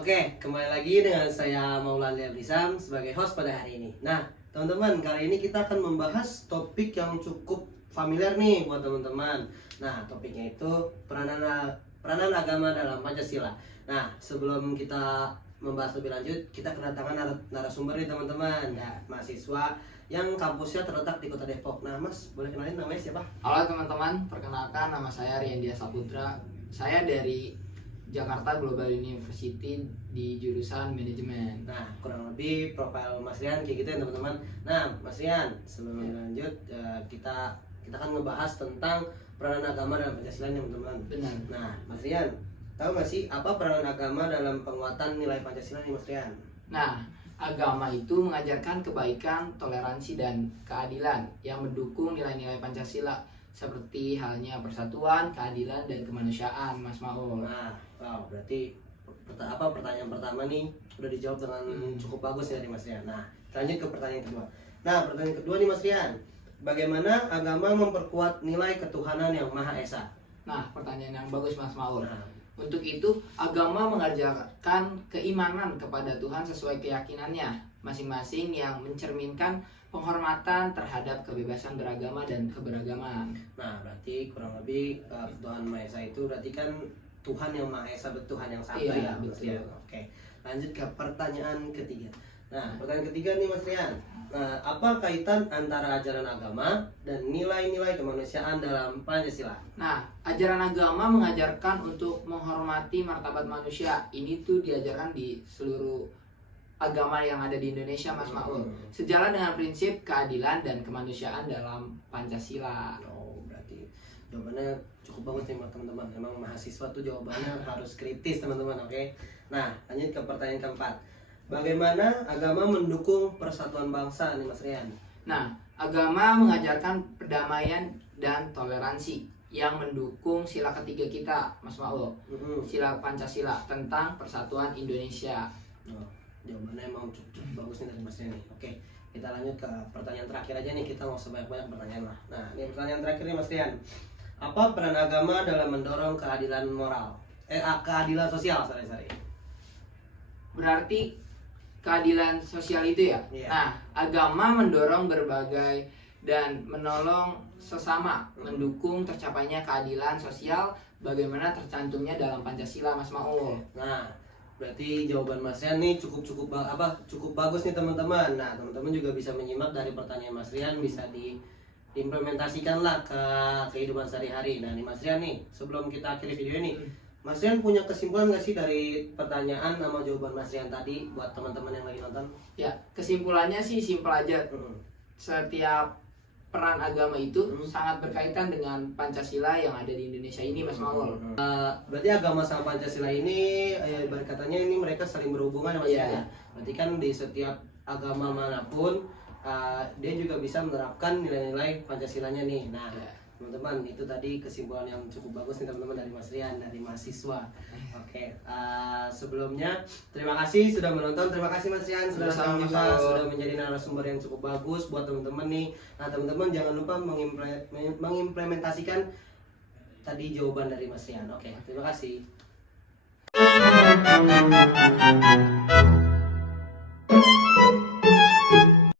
Oke, kembali lagi dengan saya Maulana Abdisam sebagai host pada hari ini. Nah, teman-teman, kali ini kita akan membahas topik yang cukup familiar nih buat teman-teman. Nah, topiknya itu peranan agama dalam Pancasila. Nah, sebelum kita membahas lebih lanjut, kita kedatangan narasumber nih teman-teman, ya, mahasiswa yang kampusnya terletak di Kota Depok. Nah, Mas, boleh kenalin namanya siapa? Halo teman-teman, perkenalkan nama saya Riandia Saputra. Saya dari Jakarta Global University di jurusan manajemen. Nah, kurang lebih profil Mas Rian kayak gitu ya teman-teman. Nah, Mas Rian, sebelum lanjut kita akan ngebahas tentang peranan agama dalam Pancasila nih teman-teman. Benar. Nah, Mas Rian, tahu nggak sih apa peranan agama dalam penguatan nilai Pancasila nih Mas Rian? Nah, agama itu mengajarkan kebaikan, toleransi, dan keadilan yang mendukung nilai-nilai Pancasila seperti halnya persatuan, keadilan, dan kemanusiaan, Mas Maul. Nah, wow, berarti pertanyaan pertama nih udah dijawab dengan cukup bagus ya dari Mas Rian. Nah, lanjut ke pertanyaan kedua. Nah, pertanyaan kedua nih Mas Rian, bagaimana agama memperkuat nilai ketuhanan yang Maha Esa? Nah, pertanyaan yang bagus, Mas Maul. Nah, Untuk itu, agama mengajarkan keimanan kepada Tuhan sesuai keyakinannya masing-masing yang mencerminkan penghormatan terhadap kebebasan beragama dan keberagaman. Nah, berarti kurang lebih Tuhan Maha Esa itu berarti kan Tuhan yang Maha Esa, Tuhan yang satu Iya, ya, Mas betul. Rian. Oke, lanjut ke pertanyaan ketiga. Nah, pertanyaan ketiga nih Mas Rian. Nah, apa kaitan antara ajaran agama dan nilai-nilai kemanusiaan dalam Pancasila? Nah, ajaran agama mengajarkan untuk menghormati martabat manusia. Ini tuh diajarkan di seluruh agama yang ada di Indonesia, Mas Maul. Sejalan dengan prinsip keadilan dan kemanusiaan dalam Pancasila. Oh, berarti jawabannya cukup bagus nih teman-teman. Emang mahasiswa tuh jawabannya harus kritis teman-teman, oke? Nah, lanjut ke pertanyaan keempat. Bagaimana agama mendukung persatuan bangsa nih Mas Rian? Nah, agama mengajarkan perdamaian dan toleransi yang mendukung sila ketiga kita, Mas Maul. Sila Pancasila tentang persatuan Indonesia. Oh, jawabannya emang cukup bagus nih dari Mas Rian nih. Oke, kita lanjut ke pertanyaan terakhir aja nih, kita mau sebanyak-banyak pertanyaan lah. Nah, ini pertanyaan terakhir nih Mas Rian. Apa peran agama dalam mendorong keadilan moral? Keadilan sosial, sorry. Berarti keadilan sosial itu ya. Iya. Nah, agama mendorong berbagai dan menolong sesama, mendukung tercapainya keadilan sosial bagaimana tercantumnya dalam Pancasila, Mas Maul. Nah, berarti jawaban Mas Rian nih cukup bagus nih teman-teman. Nah, teman-teman juga bisa menyimak dari pertanyaan Mas Rian, bisa diimplementasikan lah ke kehidupan sehari-hari. Nah, nih Mas Rian nih, sebelum kita akhiri video ini, Mas Rian punya kesimpulan nggak sih dari pertanyaan sama jawaban Mas Rian tadi buat teman-teman yang lagi nonton? Ya, kesimpulannya sih simpel aja. Setiap peran agama itu sangat berkaitan dengan Pancasila yang ada di Indonesia ini, Mas Maul. Berarti agama sama Pancasila ini, ibarat katanya ini mereka saling berhubungan ya Mas Iya. Rian ya? Berarti kan di setiap agama manapun dia juga bisa menerapkan nilai-nilai Pancasilanya nih. Nah, Iya. teman-teman, itu tadi kesimpulan yang cukup bagus nih teman-teman dari Mas Rian, dari mahasiswa. Oke, sebelumnya terima kasih sudah menonton, terima kasih Mas Rian sudah datang Sama-sama, juga, Mas. sudah menjadi narasumber yang cukup bagus buat teman-teman nih. Nah, teman-teman jangan lupa mengimplementasikan tadi jawaban dari Mas Rian. Oke, terima kasih.